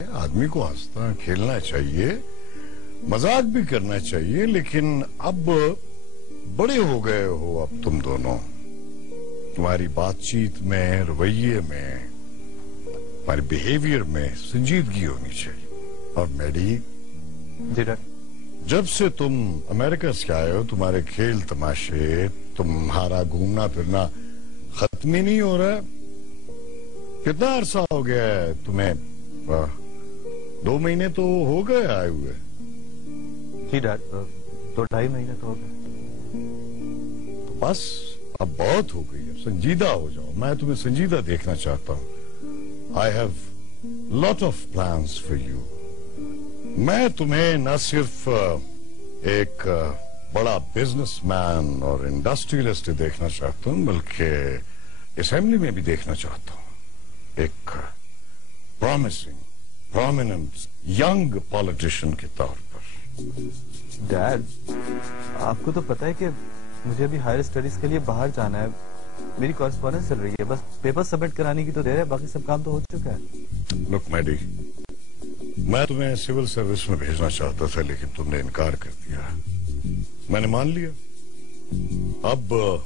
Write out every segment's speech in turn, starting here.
आदमी को हंसना खेलना चाहिए, मजाक भी करना चाहिए, लेकिन अब बड़े हो गए हो अब तुम दोनों। तुम्हारी बातचीत में, रवैये में, तुम्हारे बिहेवियर में संजीदगी होनी चाहिए। और मैडी, जब से तुम अमेरिका से आए हो, तुम्हारे खेल तमाशे, तुम्हारा घूमना फिरना खत्म ही नहीं हो रहा। कितना अरसा हो गया है तुम्हें? 2 महीने तो हो गए आए हुए। जी डैड, 2-2.5 महीने तो हो गए। तो बस अब बहुत हो गई है, संजीदा हो जाओ। मैं तुम्हें संजीदा देखना चाहता हूँ। I have lot of plans for you. मैं तुम्हें न सिर्फ एक बड़ा बिजनेसमैन और इंडस्ट्रियलिस्ट देखना चाहता हूँ, बल्कि असेंबली में भी देखना चाहता हूँ एक प्रॉमिसिंग, प्रोमिनेंट यंग पॉलिटिशियन के तौर पर। डैड, आपको तो पता है कि मुझे अभी हायर स्टडीज के लिए बाहर जाना है। मेरी कॉरेस्पॉन्डेंस चल रही है, बस पेपर सबमिट कराने की तो देर है, बाकी सब काम तो हो चुका है। लुक मैडी, मैं तुम्हें सिविल सर्विस में भेजना चाहता था, लेकिन तुमने इनकार कर दिया। मैंने मान लिया। अब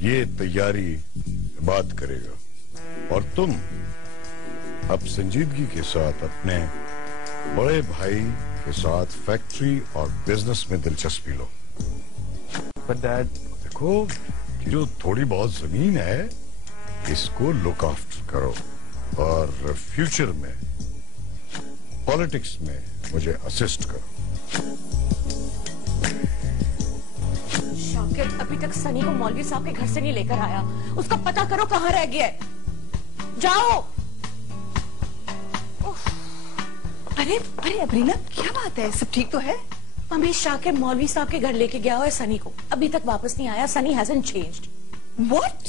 ये तैयारी बात करेगा और तुम अब संजीदगी के साथ अपने बड़े भाई के साथ फैक्ट्री और बिजनेस में दिलचस्पी लो। पर डैड, देखो, जो थोड़ी बहुत जमीन है इसको लुक आफ्टर करो और फ्यूचर में पॉलिटिक्स में मुझे असिस्ट करो। शाकिर अभी तक सनी को मौलवी साहब के घर से नहीं लेकर आया। उसका पता करो कहाँ रह गया है। जाओ। अरे अरे अबरीना, क्या बात है? सब ठीक तो है? मम्मी, शाकिर मौलवी साहब के घर लेके गया हुआ है सनी को, अभी तक वापस नहीं आया। Sunny hasn't changed. व्हाट?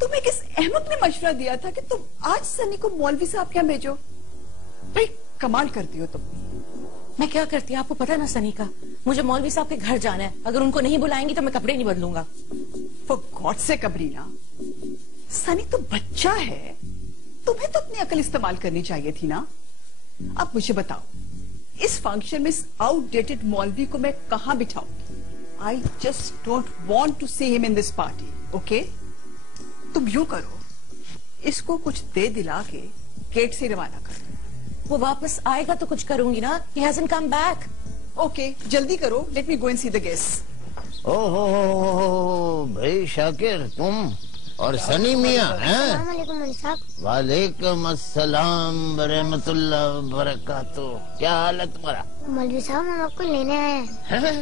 तुम्हें किस अहमक ने मशवरा दिया था कि तुम आज सनी को मौलवी साहब के यहाँ भेजो? भाई कमाल करती हो तुम। मैं क्या करती हूँ आपको पता है ना सनी का। मुझे मौलवी साहब के घर जाना है, अगर उनको नहीं बुलाएंगी तो मैं कपड़े नहीं बदलूंगा। फॉर गॉड सेक अबरीना, सनी तो बच्चा है, तुम्हें तो अपनी अकल इस्तेमाल करनी चाहिए थी ना। अब मुझे बताओ, इस फंक्शन में इस आउटडेटेड मौलवी को मैं कहाँ बिठाऊंगी? I just don't want to see him in this party. Okay, तुम यूं करो, इसको कुछ दे दिला के गेट से रवाना कर दो। वो वापस आएगा तो कुछ करूंगी ना। He hasn't come back. Okay, जल्दी करो। Let me go and see the guest. ओहो भाई शाकिर, तुम और सनी मियां हैं? वालेकुम अस्सलाम रहमतुल्लाह बरकातुह। क्या हाल है तुम्हारा? मौलवी साहब, हम आपको लेने आए हैं।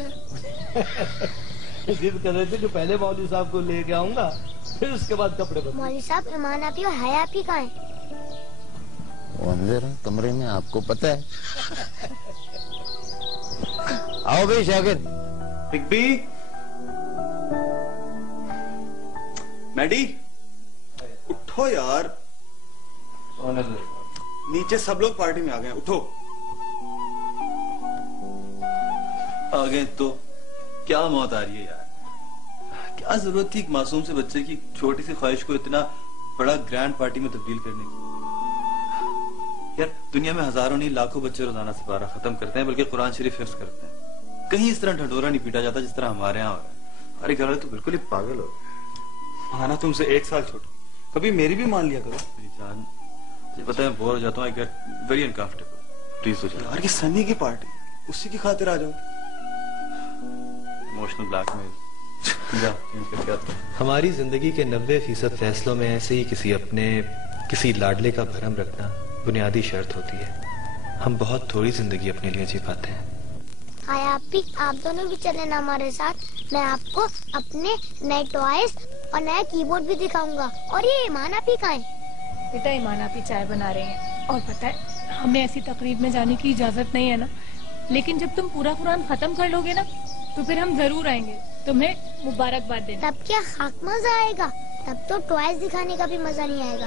जिद कर रहे थे कि पहले मौलवी साहब को लेके आऊंगा, फिर उसके बाद कपड़े बदलूंगा। मौलवी साहब, ईमान आप ही और हया आप ही कहाँ है? वो अंदर है कमरे में, आपको पता है। आओ भाई शाकिर। बिग बी, मैडी, उठो यार। नीचे सब लोग पार्टी में आ गए, उठो। आ गए तो क्या मौत आ रही है यार? क्या जरूरत थी एक मासूम से बच्चे की छोटी सी ख्वाहिश को इतना बड़ा ग्रैंड पार्टी में तब्दील करने की? यार दुनिया में हजारों नहीं लाखों बच्चे रोजाना सिपारा खत्म करते हैं, बल्कि कुरान शरीफ हिफ्ज करते हैं। कहीं इस तरह ढंढोरा नहीं पीटा जाता जिस तरह हमारे यहाँ हो रहा है। हमारे घर वाले तो बिल्कुल ही पागल हो गए। माना तुमसे 1 साल छोटा, कभी मेरी भी मान लिया करो। मेरी जान, मुझे पता है बोर हो जाता हूँ। I get very uncomfortable. Please हो जाओ यार, ये सनी की पार्टी, उसी की खातिर आ जाओ। Emotional blackmail. हमारी जिंदगी के 90% फैसलों में ऐसे ही किसी लाडले का भरम रखना बुनियादी शर्त होती है। हम बहुत थोड़ी जिंदगी अपने लिए जी पाते हैं। हाय आप दोनों भी चले ना हमारे साथ। मैं आपको अपने नए टॉयज और नया कीबोर्ड भी दिखाऊंगा। और ये ईमान आप ही कहाँ है? बेटा, ईमान आप ही चाय बना रहे हैं। और पता है, हमें ऐसी तकरीब में जाने की इजाजत नहीं है ना, लेकिन जब तुम पूरा कुरान खत्म कर लोगे ना, तो फिर हम जरूर आएंगे तुम्हें मुबारकबाद देने। तब क्या खाक मजा आएगा? तब तो टॉयज दिखाने का भी मजा नहीं आएगा।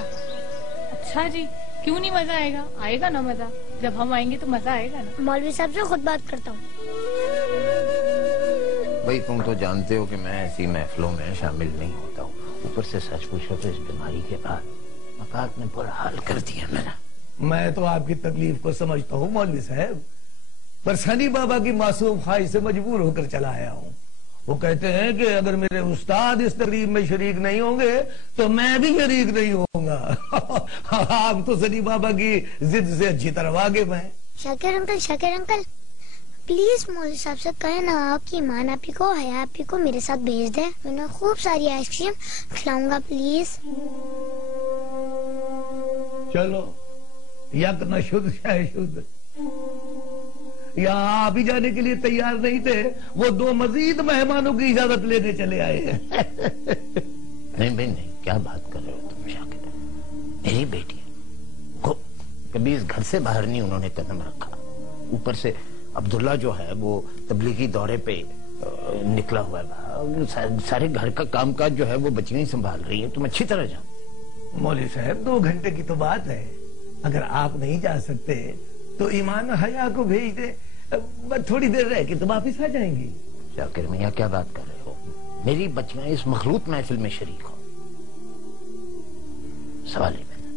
अच्छा जी, क्यों नहीं मजा आएगा? आएगा ना मजा। जब हम आएंगे तो मजा आएगा ना। मौलवी साहब से खुद बात करता हूँ। भाई तुम तो जानते हो कि मैं ऐसी महफिलों में शामिल नहीं होता हूँ। ऊपर से सच पूछो तो इस बीमारी के बाद मकान में बुरा हाल कर दिया मैंने। मैं तो आपकी तकलीफ को समझता हूँ मौलवी साहब, पर सनी बाबा की मासूम ख्वाहिश से मजबूर होकर चला आया हूँ। वो कहते हैं कि अगर मेरे उस्ताद इस तकरीब में शरीक नहीं होंगे तो मैं भी शरीक नहीं होऊंगा। हम तो सनी बाबा की जिद से अच्छी तरह वाकिफ हैं। शाकिर अंकल प्लीज मौलवी साहब से कहें ना कि ईमान आपी को, हया आपी को मेरे साथ भेज दे। मैं उन्हें खूब सारी आइसक्रीम खिलाऊंगा प्लीज। चलो, यक न शुद्ध शाय शुद्ध। यहाँ आप ही जाने के लिए तैयार नहीं थे, वो 2 मजीद मेहमानों की इजाजत लेने चले आए हैं। नहीं, क्या बात कर रहे हो तुम शाकिर? मेरी बेटी को कभी इस घर से बाहर नहीं उन्होंने कदम रखा। ऊपर से अब्दुल्ला जो है वो तबलीगी दौरे पे निकला हुआ है। सारे घर का कामकाज जो है वो बच्चियां ही संभाल रही है, तुम अच्छी तरह जानते। मौलवी साहब 2 घंटे की तो बात है, अगर आप नहीं जा सकते तो ईमान हया को भेज दे, थोड़ी देर रह के तुम वापिस आ जाएंगी। शाकिर मियां क्या बात कर रहे हो? मेरी बच्चियां इस मखलूत महफिल में शरीक हो, सवाल ही पैदा।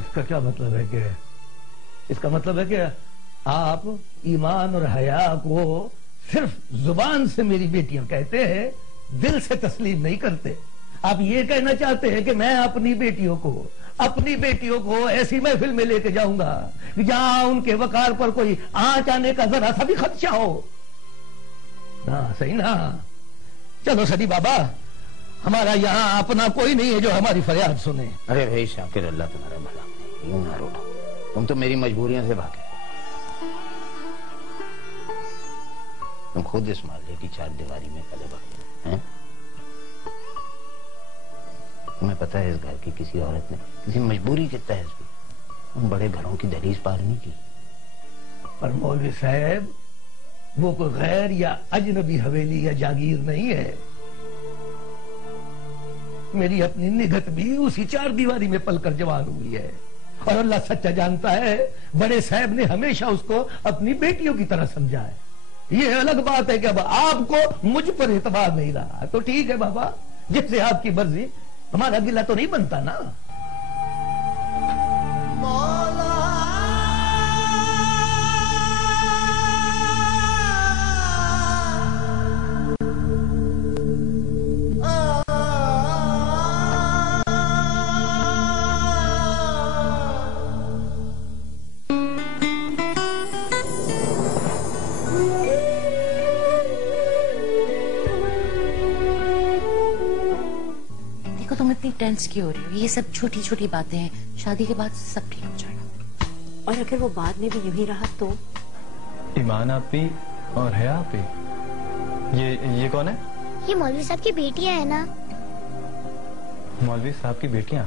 इसका क्या मतलब है कि इसका मतलब है कि आप ईमान और हया को सिर्फ जुबान से मेरी बेटियां कहते हैं, दिल से तस्लीम नहीं करते। आप ये कहना चाहते हैं कि मैं अपनी बेटियों को ऐसी महफिल में लेके जाऊंगा जहां उनके वकार पर कोई आंच आने का जरा सा भी खदशा हो ना? सही ना? चलो सनी बाबा, हमारा यहाँ अपना कोई नहीं है जो हमारी फरियाद सुने। अरे भाई शाकिर, अल्लाह तुम्हारा भला, यूं ना रो, तुम तो मेरी मजबूरियों से भागे। तुम खुद इस मोहल्ले की 4 दीवारी में पले बढ़े हैं। तुम्हें पता है इस घर की किसी औरत ने किसी मजबूरी के तहत भी उन बड़े घरों की दहलीज पार नहीं की। पर मौलवी साहब, वो कोई गैर या अजनबी हवेली या जागीर नहीं है। मेरी अपनी निगत भी उसी 4 दीवारी में पलकर जवान हुई है, और अल्लाह सच्चा जानता है बड़े साहब ने हमेशा उसको अपनी बेटियों की तरह समझा है। ये अलग बात है कि अब आपको मुझ पर एतबार नहीं रहा, तो ठीक है बाबा, जिससे आपकी मर्जी, हमारा गिला तो नहीं बनता ना। तुम इतनी टेंस क्यों हो रही हो? ये सब छोटी छोटी बातें हैं, शादी के बाद सब ठीक हो जाएगा। और अगर वो बाद में भी यूं ही रहा तो? ईमान आपी और हया आपी, ये कौन है? ये मौलवी साहब की बेटियां है ना। मौलवी साहब की बेटियां?